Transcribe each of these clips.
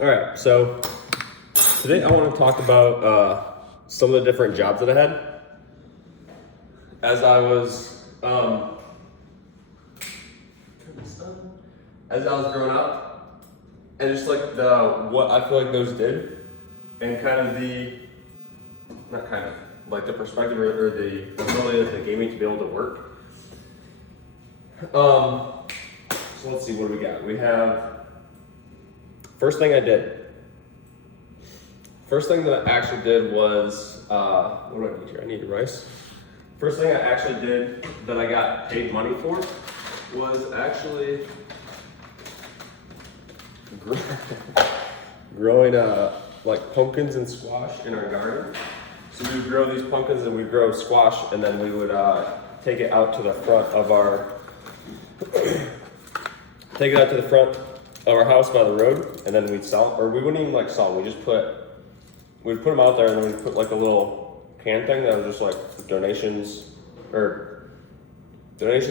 All right, so today I want to talk about some of the different jobs that I had as I was growing up, and just like the what I feel like those did, and kind of the not kind of like the perspective or the ability that they gave me to be able to work. So let's see, what do we got? We have first thing I did. First thing that I actually did was, what do I need here? I need rice. First thing I actually did that I got paid money for was actually growing like pumpkins and squash in our garden. So we would grow these pumpkins and we'd grow squash, and then we would take it out to the front of our house by the road, and then we'd sell, or we wouldn't even like sell. We'd put them out there, and then we'd put like a little can thing that was just like donations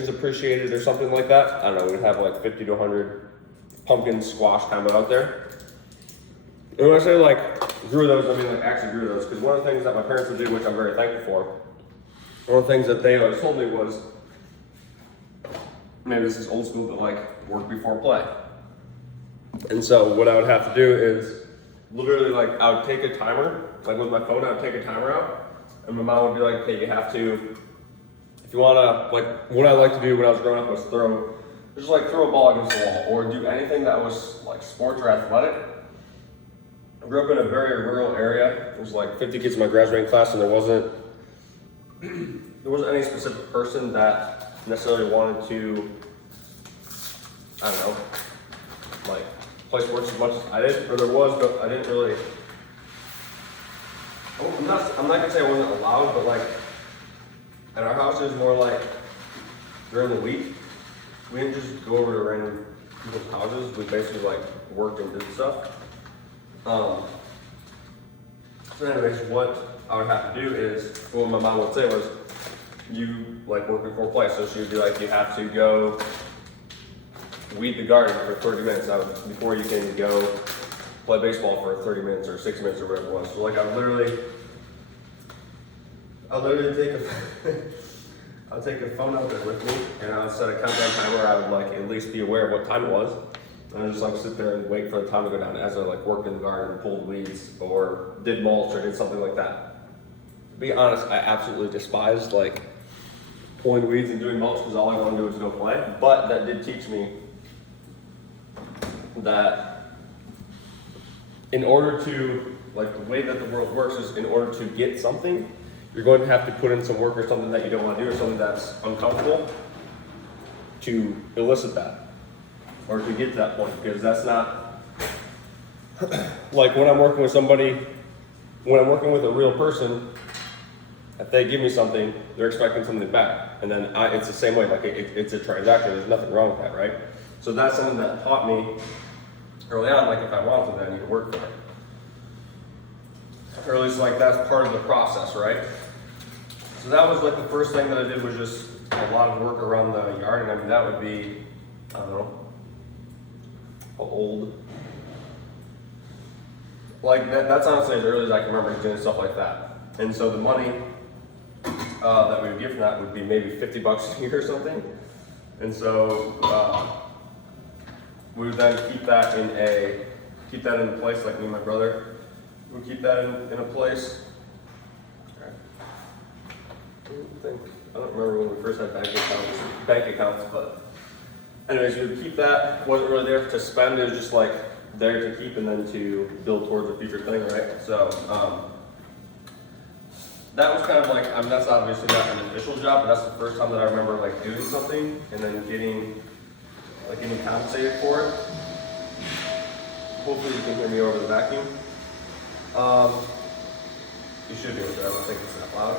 appreciated or something like that. I don't know. We'd have like 50 to 100 pumpkin squash kind of out there. And when I say like grew those, I mean like actually grew those, because one of the things that my parents would do, which I'm very thankful for, one of the things that they always told me was, maybe this is old school, but like work before play. And so what I would have to do is literally like I would take a timer, like with my phone, I would take a timer out, and my mom would be like, "Okay, you have to, if you wanna, like what I like to do when I was growing up was throw a ball against the wall, or do anything that was like sports or athletic." I grew up in a very rural area. There was like 50 kids in my graduating class, and there wasn't any specific person that necessarily wanted to, I don't know, like play sports as much as I did, or there was, but I didn't really. I'm not gonna say I wasn't allowed, but like at our house it was more like during the week we didn't just go over to random people's houses. We basically like worked and did stuff. So anyways, what I would have to do is, what my mom would say was, you like work before play. So she would be like, you have to go weed the garden for 30 minutes before you can go play baseball for 30 minutes or 6 minutes or whatever it was. So like I'd literally I'll take a phone out there with me, and I'll set a countdown timer. I would like at least be aware of what time it was. And I just like sit there and wait for the time to go down as I like worked in the garden, pulled weeds, or did mulch, or did something like that. To be honest, I absolutely despised like pulling weeds and doing mulch, because all I wanted to do was go play. But that did teach me that in order to, like the way that the world works is, in order to get something, you're going to have to put in some work or something that you don't want to do, or something that's uncomfortable to elicit that, or to get to that point, because that's not like when I'm working with a real person, if they give me something, they're expecting something back, and then it's the same way, like it's a transaction, there's nothing wrong with that, right? So that's something that taught me early on, like if I want something, I need to work for it. Or at least like that's part of the process, right? So that was like the first thing that I did, was just a lot of work around the yard, and I mean that would be, I don't know, old. Like that's honestly as early as I can remember doing stuff like that. And so the money that we would get from that would be maybe $50 a year or something. And so we would then keep that in place, like me and my brother would keep that in a place. I don't remember when we first had bank accounts, but anyways, we would keep that. Wasn't really there to spend, it was just like there to keep and then to build towards a future thing, right? So that was kind of like, I mean that's obviously not an official job, but that's the first time that I remember like doing something and then getting compensated for it. Hopefully you can hear me over the vacuum. You should be able to, I don't think it's that loud.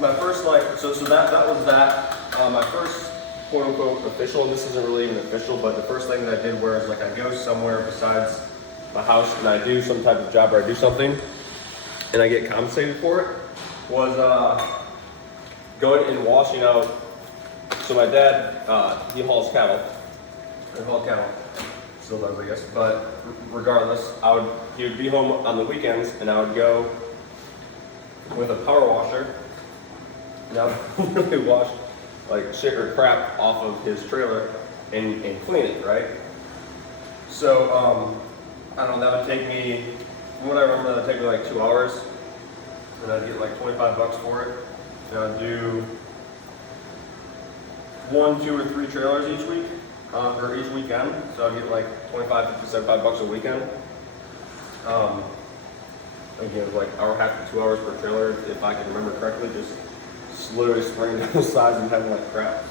My first that was that. My first quote unquote official, and this isn't really even official, but the first thing that I did was like I go somewhere besides my house and I do some type of job, or I do something and I get compensated for it, was going and washing out. So my dad, he hauls cattle. Still does, I guess. But regardless, he would be home on the weekends, and I would go with a power washer, and I would really wash like shit or crap off of his trailer and clean it, right? So I don't know, that would take me, from what I remember, that would take me like 2 hours, and I'd get like $25 for it. And I'd do 1, 2, or 3 trailers each week, or each weekend. So I'd get like 25, 50, $75 a weekend. Again, it was like hour and a half to 2 hours per trailer, if I can remember correctly, just literally spraying down the sides and having like crap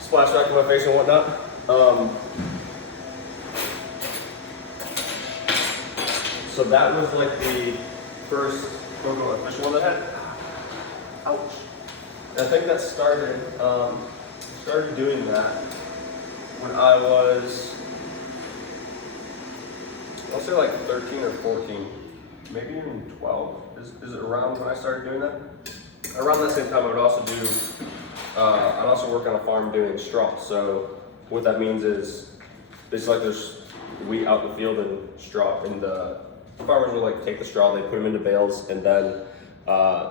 splash back in my face and whatnot. So that was like the first quote-unquote official one that I had. Ouch. And I think that started doing that when I was, I'll say like 13 or 14, maybe even 12. Is it around when I started doing that? Around that same time, I would also do, I'd also work on a farm doing straw. So what that means is, it's like there's wheat out in the field and straw, and the farmers would like take the straw, they put them into bales, and then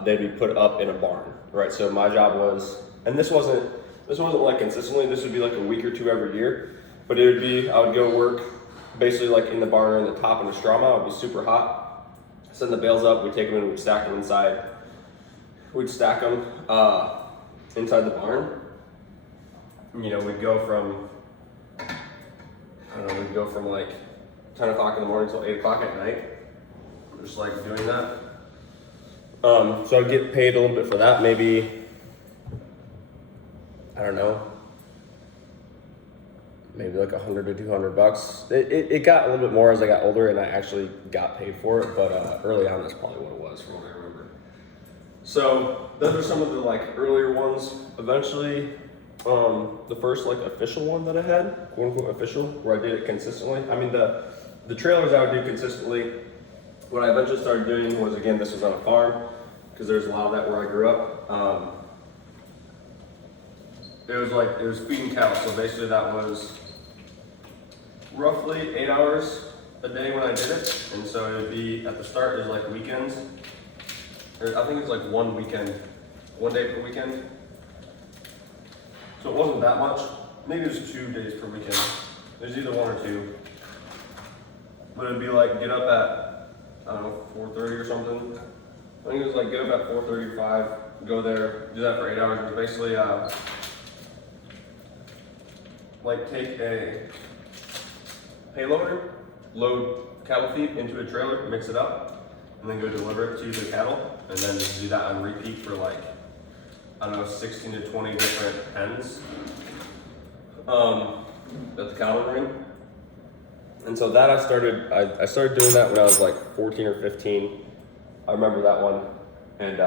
they'd be put up in a barn, right? So my job was, and this wasn't like consistently, this would be like a week or two every year, but it would be, I would go work basically like in the barn or in the top in the straw mound. It would be super hot, send the bales up, we'd take them and we'd stack them inside. We'd stack them inside the barn. You know, we'd go from, I don't know, we'd go from like 10 o'clock in the morning till 8 o'clock at night, just like doing that. So I'd get paid a little bit for that, maybe, I don't know, maybe like $100 to $200. It got a little bit more as I got older and I actually got paid for it, but early on that's probably what it was from what I remember. So those are some of the like earlier ones. Eventually, the first like official one that I had, quote unquote official, where I did it consistently. I mean the trailers I would do consistently. What I eventually started doing was, again, this was on a farm, because there's a lot of that where I grew up. It was feeding cattle, so basically that was roughly 8 hours a day when I did it. And so it would be, at the start, it was like weekends. I think it's like one day per weekend. So it wasn't that much. Maybe it was 2 days per weekend. There's either 1 or 2. But it'd be like get up at, I don't know, 4:30 or something. I think it was like get up at 4:35, go there, do that for 8 hours. It was basically like take a payloader, load cattle feed into a trailer, mix it up, and then go deliver it to the cattle, and then just do that on repeat for like, I don't know, 16 to 20 different pens at the cattle ring. And so that I started doing that when I was like 14 or 15. I remember that one. And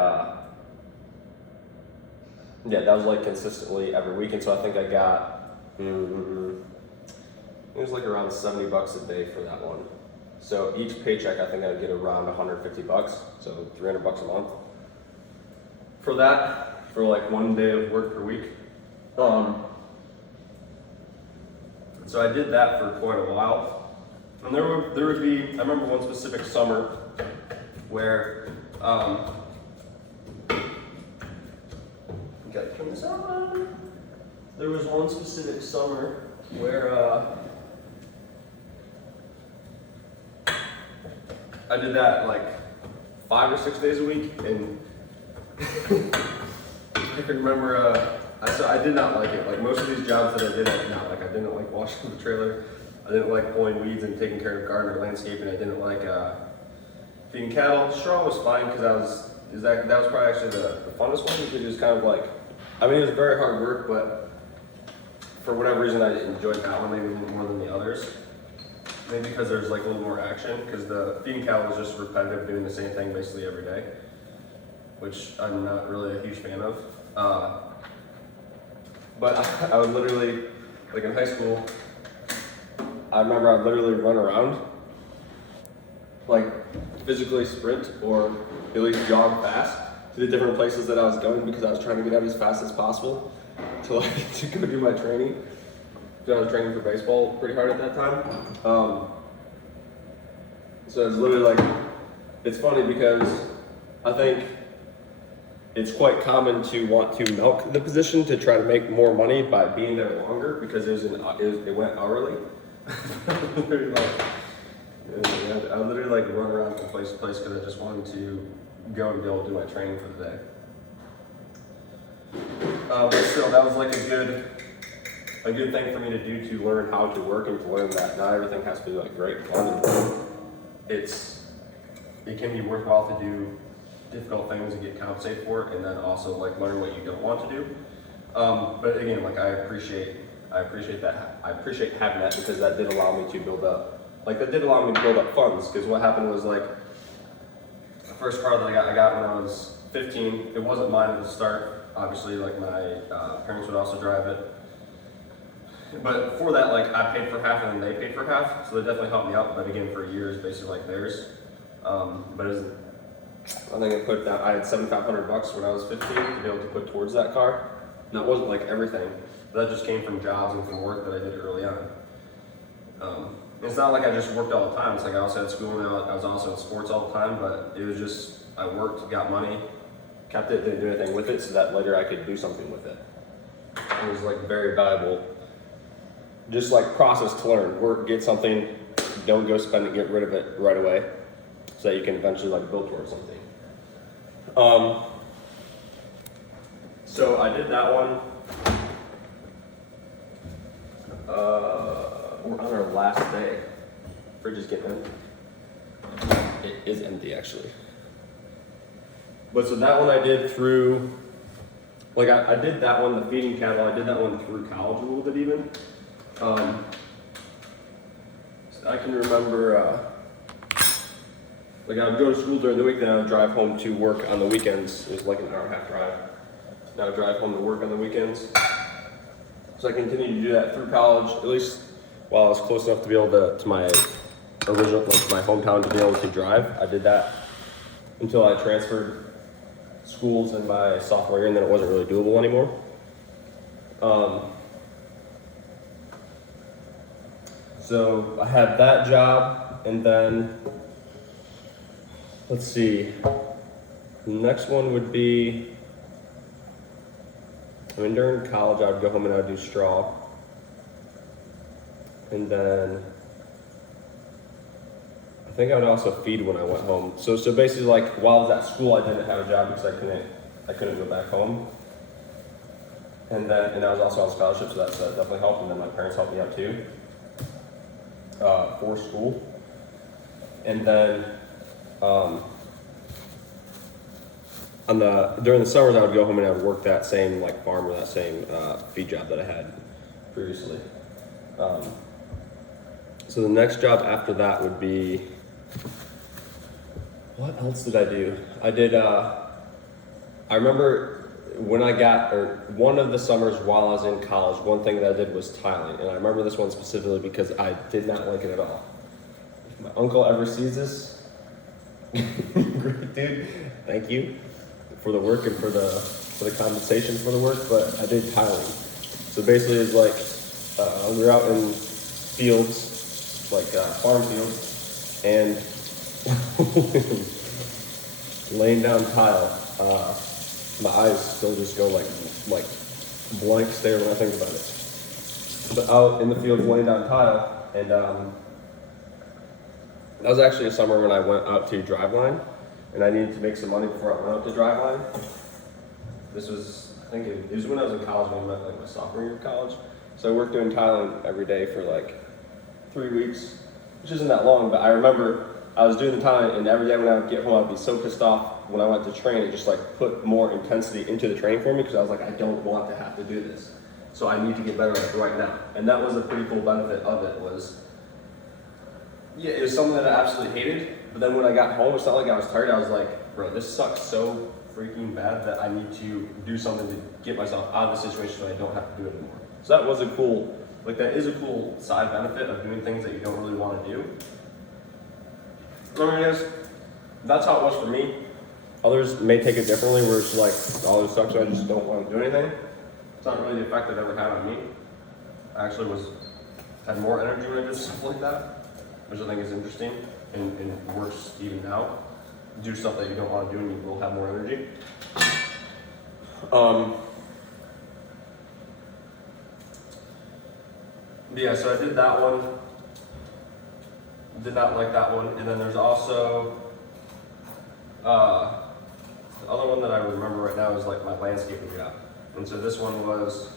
yeah, that was like consistently every week. And so I think I got, it was like around $70 a day for that one. So each paycheck, I think I'd get around $150, so $300 a month. For that, for like 1 day of work per week. So I did that for quite a while. And there would be, I remember one specific summer where, gotta turn this on. There was one specific summer where I did that like 5 or 6 days a week, and I can remember, I did not like it. Like most of these jobs that I did, I did not like. I didn't like washing the trailer. I didn't like pulling weeds and taking care of garden or landscaping. I didn't like feeding cattle. Straw was fine because that was probably actually the funnest one, because it was kind of like, I mean, it was very hard work, but for whatever reason I enjoyed that one maybe a little more than the others. Maybe because there's like a little more action, because the feeding cattle was just repetitive, doing the same thing basically every day, which I'm not really a huge fan of. But I would literally, like in high school, I remember I'd literally run around, like physically sprint or at least jog fast to the different places that I was going, because I was trying to get out as fast as possible to go do my training. because I was training for baseball pretty hard at that time. So it's literally like, it's funny because I think it's quite common to want to milk the position to try to make more money by being there longer because it went hourly. Literally like, I literally like run around from place to place because I just wanted to go and be able to do my training for the day. But still, that was like a good thing for me to do, to learn how to work and to learn that not everything has to be like great fun. It can be worthwhile to do difficult things and get compensated for it, and then also like learn what you don't want to do. But again, like I appreciate that. I appreciate having that because that did allow me to build up. Like that did allow me to build up funds, because what happened was like the first car that I got when I was 15. It wasn't mine at the start. Obviously, like my parents would also drive it. But for that, like I paid for half and then they paid for half, so they definitely helped me out. But again, for years, basically like theirs. But I think I had $7,500 when I was 15 to be able to put towards that car. And that wasn't like everything, but that just came from jobs and from work that I did early on. It's not like I just worked all the time. It's like I also had school and I was also in sports all the time, but it was just, I worked, got money, kept it, didn't do anything with it, so that later I could do something with it. It was like very valuable, just like process to learn. Work, get something, don't go spend it, get rid of it right away, so that you can eventually like build towards something. So I did that one. We're on our last day. Fridge is getting empty. It is empty actually. But so that one I did through, like I did that one, the feeding cattle, I did that one through college a little bit even. So I can remember, like I would go to school during the week, then I would drive home to work on the weekends. It was like an hour and a half drive. And I would drive home to work on the weekends. So I continued to do that through college, at least while I was close enough to be able to my original, like my hometown, to be able to drive. I did that until I transferred schools in my sophomore year, and then it wasn't really doable anymore. So I had that job, and then, let's see, the next one would be, during college I would go home and I would do straw. And then I think I would also feed when I went home. So basically, like while I was at school, I didn't have a job because I couldn't go back home. And I was also on scholarship, so that definitely helped. And then my parents helped me out too for school. And then during the summers, I would go home and I would work that same like farm or that same feed job that I had previously. So the next job after that would be, what else did I do? I did, I remember when one of the summers while I was in college, one thing that I did was tiling. And I remember this one specifically because I did not like it at all. If my uncle ever sees this, great dude, thank you for the work and for the compensation for the work, but I did tiling. So basically it's like, we were out in fields, like farm fields, and laying down tile. My eyes still just go like blank stare when I think about it. But out in the fields laying down tile, and that was actually a summer when I went out to Driveline, and I needed to make some money before I went out to Driveline. This was, I think it was when I was in college, when I went like my sophomore year of college. So I worked doing tiling every day for like 3 weeks, which isn't that long, but I remember I was doing the tiling, and every day when I would get home, I'd be so pissed off when I went to train. It just like put more intensity into the training for me, because I was like, I don't want to have to do this. So I need to get better at it right now. And that was a pretty cool benefit of it was, yeah, it was something that I absolutely hated, but then when I got home, it's not like I was tired. I was like, bro, this sucks so freaking bad that I need to do something to get myself out of the situation so I don't have to do it anymore. So that was a cool, like that is a cool side benefit of doing things that you don't really want to do. I mean, that's how it was for me. Others may take it differently, where it's like, oh, this sucks, so I just don't want to do anything. It's not really the effect it ever had on me. I actually had more energy when I did stuff like that, which I think is interesting and works even now. Do stuff that you don't want to do and you will have more energy. But yeah, so I did that one. Did not like that one. And then there's also the other one that I remember right now is like my landscaping job. And so this one was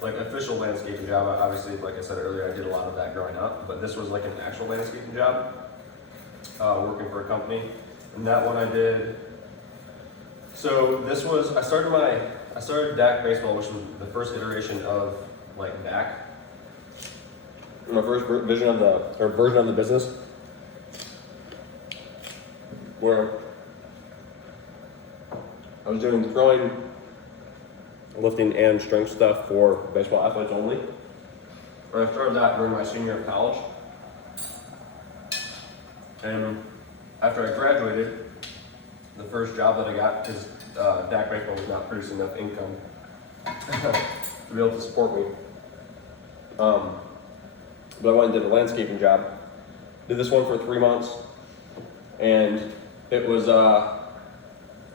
like official landscaping job. Obviously, like I said earlier, I did a lot of that growing up, but this was like an actual landscaping job, working for a company. And that one I did. So this was, I started DAC baseball, which was the first iteration of like DAC. My first version of the business, where I was doing throwing, lifting, and strength stuff for baseball athletes only. And I started that during my senior year of college. And after I graduated, the first job that I got, because DAC baseball was not producing enough income to be able to support me. But I went and did a landscaping job. Did this one for 3 months, and it was, I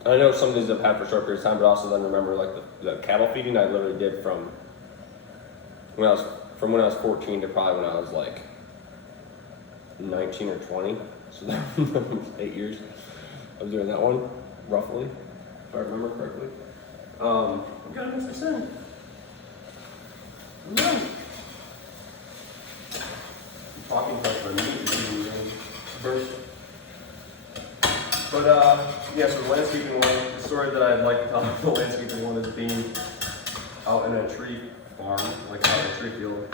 know some of these I've had for a short period of time, but also then remember like the cattle feeding I literally did from when I was 14 to probably when I was like 19 or 20. So that was 8 years. I was doing that one, roughly, if I remember correctly. We got Mr. Sin. No. Talking about for me first. But yeah, so the landscaping one, the story that I'd like to tell about the landscaping one is being out in a tree farm, like out in a tree field.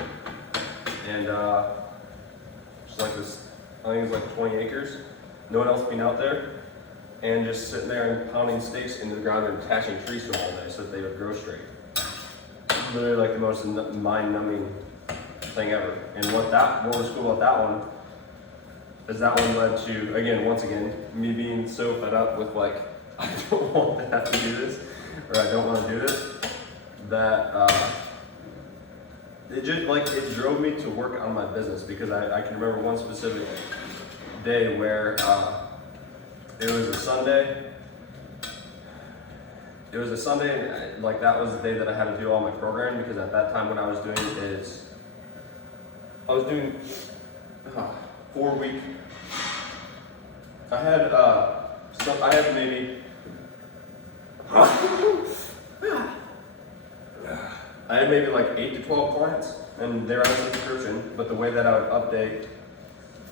And just like this, I think it's like 20 acres. No one else being out there. And just sitting there and pounding stakes into the ground and attaching trees to them all day so that they would grow straight. Literally like the most mind-numbing thing ever. And what was cool about that one is that one led to, once again, me being so fed up with like, I don't want to have to do this, or I don't want to do this, that it just like, it drove me to work on my business, because I can remember one specific day where it was a Sunday. It was a Sunday, and like that was the day that I had to do all my programming, because at that time what I was doing is, I was doing 4-week. I had maybe like 8 to 12 clients, and they're on a subscription. But the way that I would update,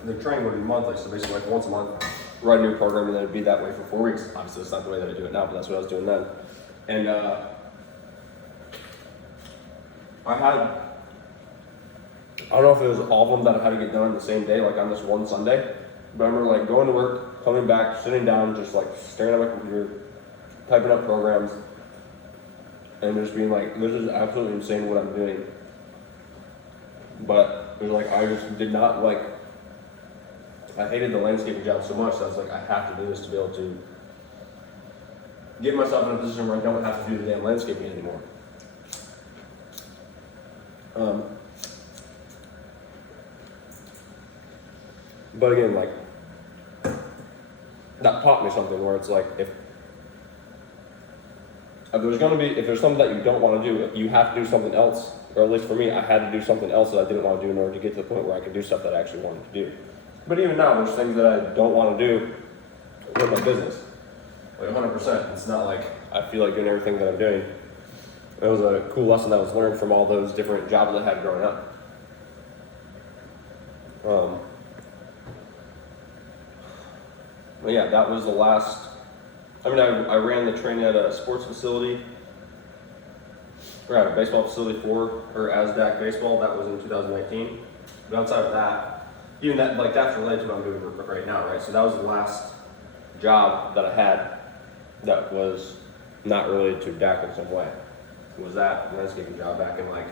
the training would be monthly, so basically like once a month, write a new program, and then it'd be that way for 4 weeks. Obviously, it's not the way that I do it now, but that's what I was doing then. And I don't know if it was all of them that I had to get done on the same day, like on this one Sunday, but I remember like going to work, coming back, sitting down, just like staring at my computer, typing up programs, and just being like, this is absolutely insane what I'm doing. But it was like, I just did not like, I hated the landscaping job so much that I was like, I have to do this to be able to get myself in a position where I don't have to do the damn landscaping anymore. But again, like, that taught me something where it's like, if there's something that you don't want to do, you have to do something else. Or at least for me, I had to do something else that I didn't want to do in order to get to the point where I could do stuff that I actually wanted to do. But even now, there's things that I don't want to do with my business. Like 100%. It's not like I feel like doing everything that I'm doing. It was a cool lesson that was learned from all those different jobs I had growing up. But yeah, that was the last. I mean, I ran the training at a sports facility, or at a baseball facility as DAC baseball. That was in 2019. But outside of that, even that, like that's related to what I'm doing right now, right? So that was the last job that I had that was not related to DAC in some way. It was that landscaping job back in like,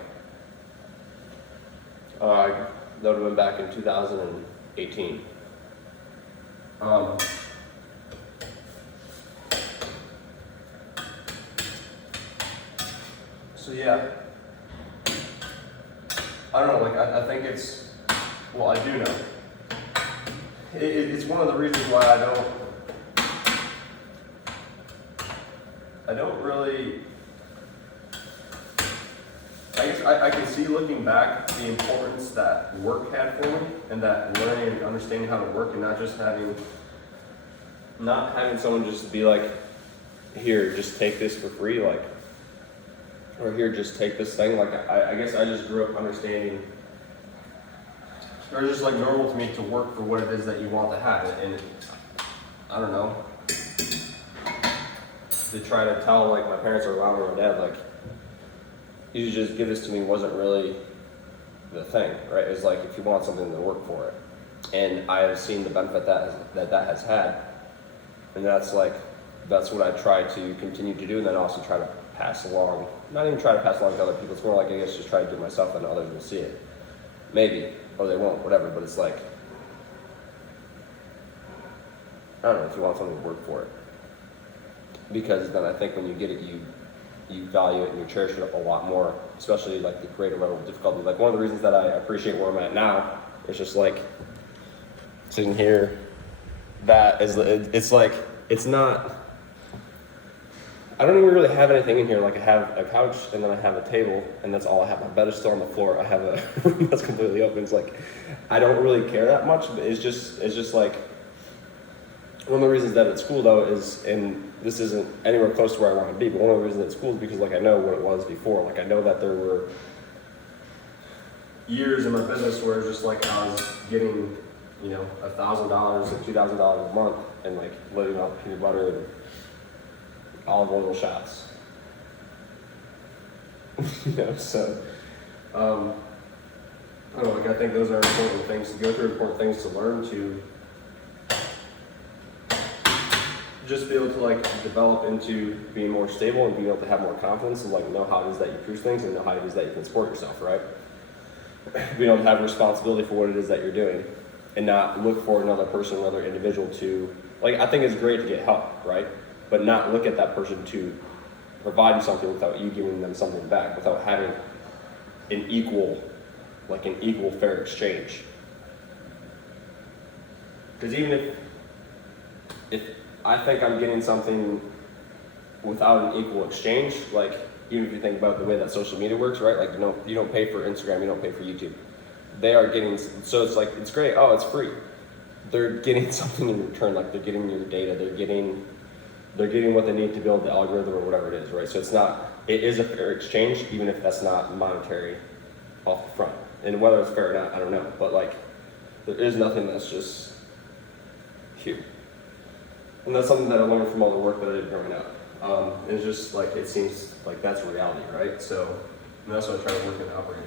that would have been back in 2018. So yeah, I don't know, like, I think it's, well, I do know. It's one of the reasons why I don't really, I guess I can see looking back the importance that work had for me, and that learning and understanding how to work, and not having someone just be like, here, just take this for free, like, or here, just take this thing. Like, I guess I just grew up understanding, or just like normal to me to work for what it is that you want to have. And I don't know, to try to tell like my parents or mom or my dad, like, you just give this to me wasn't really the thing, right? It's like, if you want something, to work for it. And I have seen the benefit that has had. And that's what I try to continue to do, and then also try to pass along, not even try to pass along to other people. It's more like, I guess, just try to do it myself, and others will see it. Maybe, or they won't, whatever, but it's like, I don't know, if you want something, to work for it. Because then I think when you get it, you value it and you cherish it a lot more, especially like the greater level of difficulty. Like, one of the reasons that I appreciate where I'm at now is just like sitting here, it's like, it's not, I don't even really have anything in here. Like, I have a couch, and then I have a table, and that's all I have. My bed is still on the floor. I have a room that's completely open. It's like, I don't really care that much, but it's just like, one of the reasons that it's cool though is, and this isn't anywhere close to where I want to be, but one of the reasons it's cool is because like I know what it was before. Like, I know that there were years in my business where it's just like I was getting, you know, $1,000 or $2,000 a month, and like living off peanut butter and olive oil shots. You know, so I don't know, like, I think those are important things to go through, important things to learn, to just be able to like develop into being more stable and being able to have more confidence, and like know how it is that you choose things, and know how it is that you can support yourself, right? Being able to have responsibility for what it is that you're doing, and not look for another person, another individual to, like, I think it's great to get help, right? But not look at that person to provide you something without you giving them something back, without having an equal fair exchange. Because even if I think I'm getting something without an equal exchange, like, even if you think about the way that social media works, right? Like, you don't pay for Instagram, you don't pay for YouTube. They are getting, so it's like, it's great, oh, it's free. They're getting something in return, like they're getting your data, they're getting what they need to build the algorithm or whatever it is, right? So it is a fair exchange, even if that's not monetary off the front. And whether it's fair or not, I don't know. But like, there is nothing that's just here. And that's something that I learned from all the work that I did growing up. It's just like, it seems like that's reality, right? So, and that's what I try to work and operate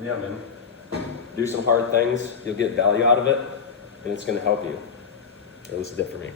in. Yeah, man. Do some hard things, you'll get value out of it, and it's gonna help you. At least it did for me.